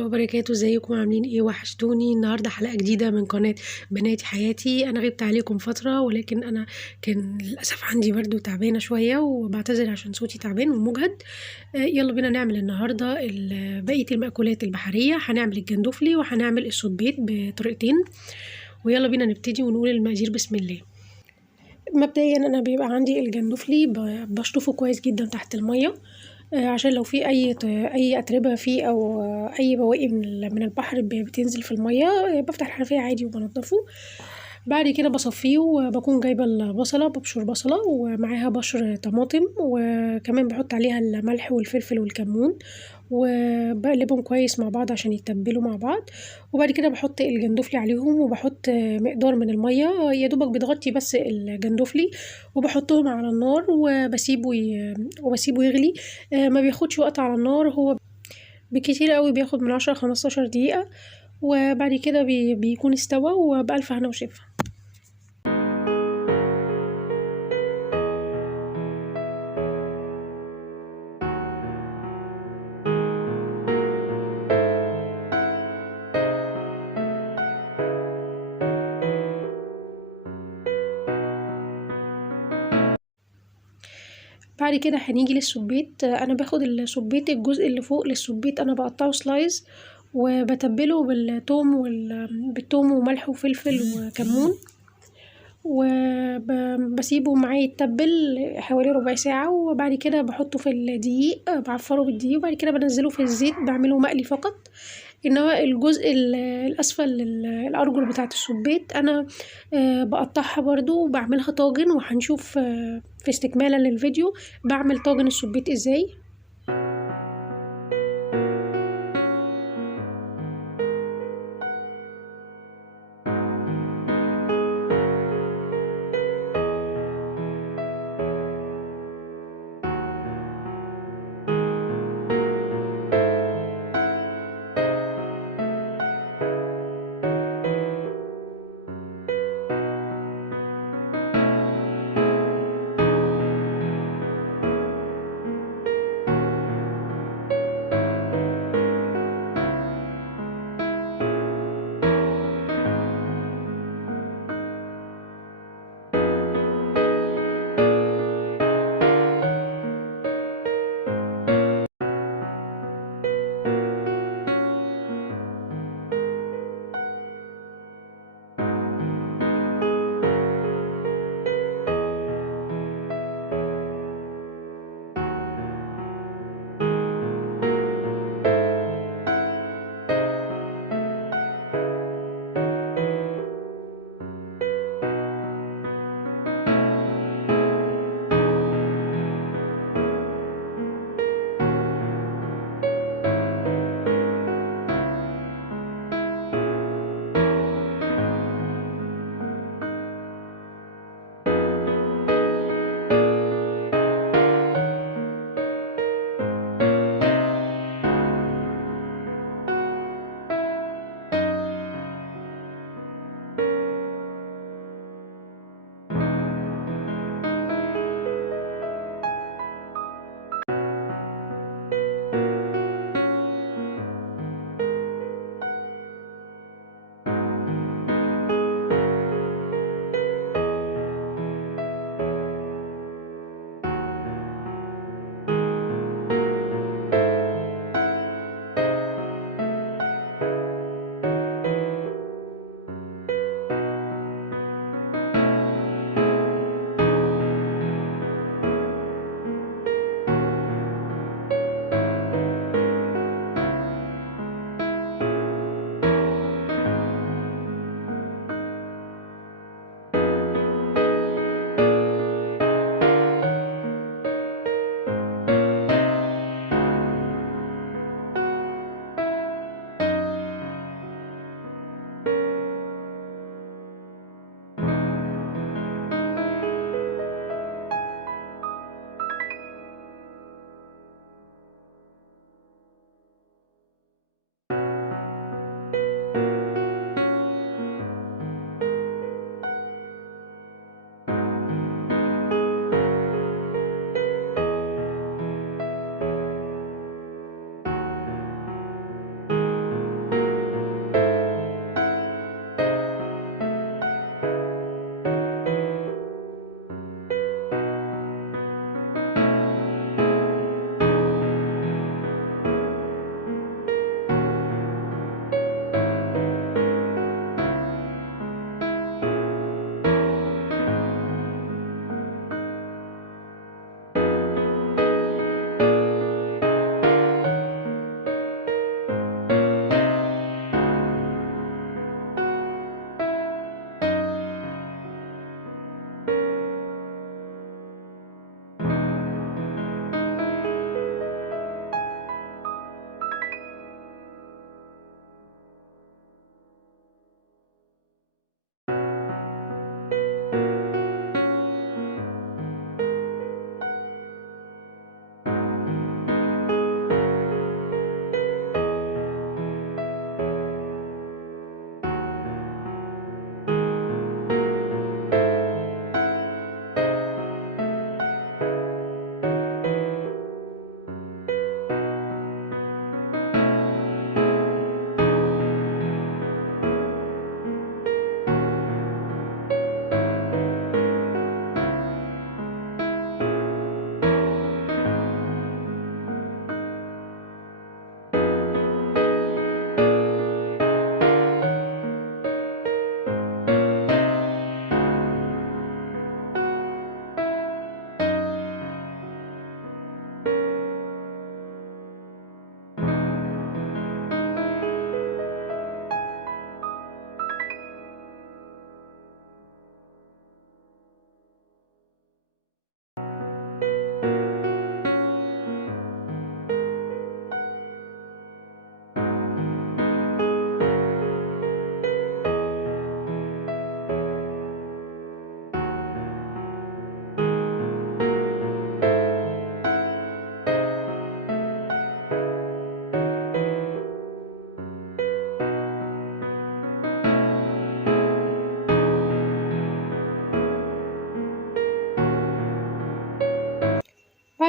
الله وبركاته. ازيكم عاملين ايه؟ وحشتوني. النهارده حلقه جديده من قناه بناتي حياتي. انا غبت عليكم فتره، ولكن انا كان للاسف عندي برضو تعبانه شويه، وبعتذر عشان صوتي تعبان ومجهد. يلا بينا نعمل النهارده بقيه المأكولات البحريه. هنعمل الجندوفلي وهنعمل السبيط بطريقتين. ويلا بينا نبتدي ونقول المقادير بسم الله. مبدئيا انا بيبقى عندي الجندوفلي بشطفه كويس جدا تحت الميه، عشان لو في اي اتربه فيه او اي بواقي من البحر بتنزل في الميه، بفتح الحنفيه عادي وبنضفه. بعد كده بصفيه وبكون جايبه البصله، ببشر بصله ومعاها بشر طماطم، وكمان بحط عليها الملح والفلفل والكمون، وبقلبهم كويس مع بعض عشان يتبلوا مع بعض. وبعد كده بحط الجندوفلي عليهم، وبحط مقدار من الميه يا دوبك بتغطي بس الجندوفلي، وبحطهم على النار وبسيبه يغلي. ما بياخدش وقت على النار، هو بكتير قوي بياخد من 10-15 دقيقة، وبعد كده بيكون استوى، وبألف هنا وشفا. بعد كده هنيجي للسبيت. انا باخد السبيت، الجزء اللي فوق للسبيت انا بقطعه سلايز، وبتبله بالثوم وملح وفلفل وكمون، وبسيبه معاه يتبل حوالي ربع ساعة. وبعد كده بحطه في الدقيق، بعفره بالدقيق، وبعد كده بنزله في الزيت بعمله مقلي فقط. انما الجزء الاسفل الارجل بتاعة السبيت انا بقطعها برضو وبعملها طاجن، وهنشوف في استكمالا للفيديو بعمل طاجن السبيت ازاي.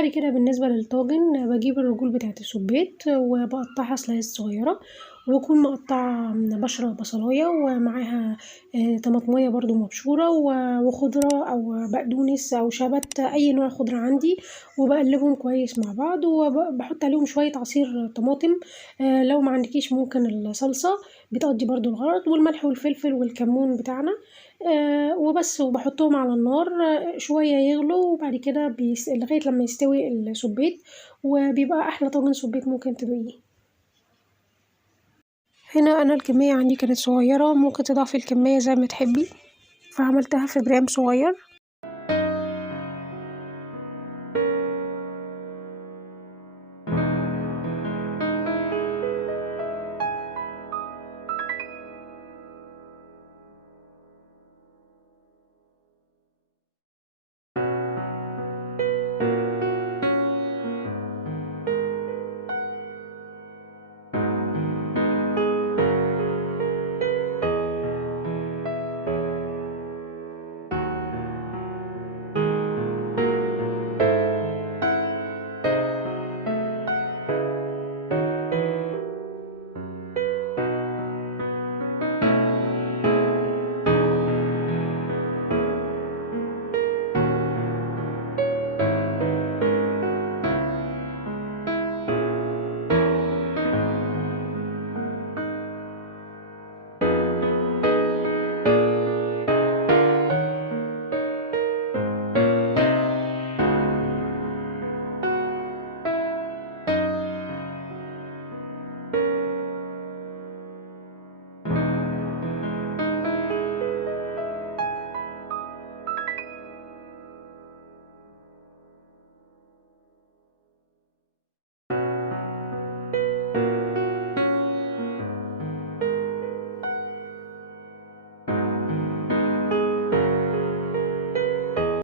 بعد كده بالنسبة للطاجن باجيب الرجول بتاعة السُبّيت وباقطّعها سلايس صغيرة، وباكون مقطّعة بشرة بصلاية ومعاها طماطماية برضه مبشورة وخضرة أو بقدونس أو شبت أي نوع خضرة عندي، وباقلّبهم كويس مع بعض باحط عليهم شوية عصير طماطم، لو ما عندكيش ممكن الصلصة بتقضّي برضه الغرض، والملح والفلفل والكمون بتاعنا وبس، وباحطهم على النار شوية يغلوا وبعد كده لغاية لمّا يستوي السُبّيت، وبيبقى أحلى طاجن سُبّيت ممكن تدوقيه. هنا أنا الكمية عندي كانت صغيرة، ممكن تضاعفي الكمية زي ما تحبي، فعملتها في برام صغير.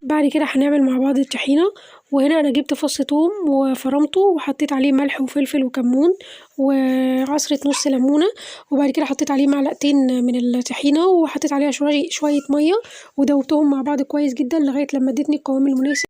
بعد كده هنعمل مع بعض الطحينة، وهنا أنا جبت فص توم وفرمته وحطيت عليه ملح وفلفل وكمون وعصرة نُص ليمونة، وبعد كده حطيت عليه معلقتين من الطحينة وحطيت عليها شوية مَيّة ودوبتهم مع بعض كويس جدًا لغاية لمّا ادتني القوام المناسب.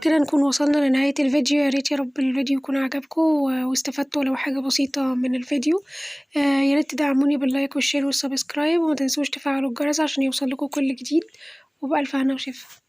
كده نكون وصلنا لنهاية الفيديو. يا ريت يا رب الفيديو يكون عجبكم واستفدتوا ولو حاجة بسيطة من الفيديو. يا ريت تدعموني باللايك والشير والسبسكرايب، وما تنسوش تفعلوا الجرس عشان يوصل لكم كل جديد. وبألف هنا وشفا.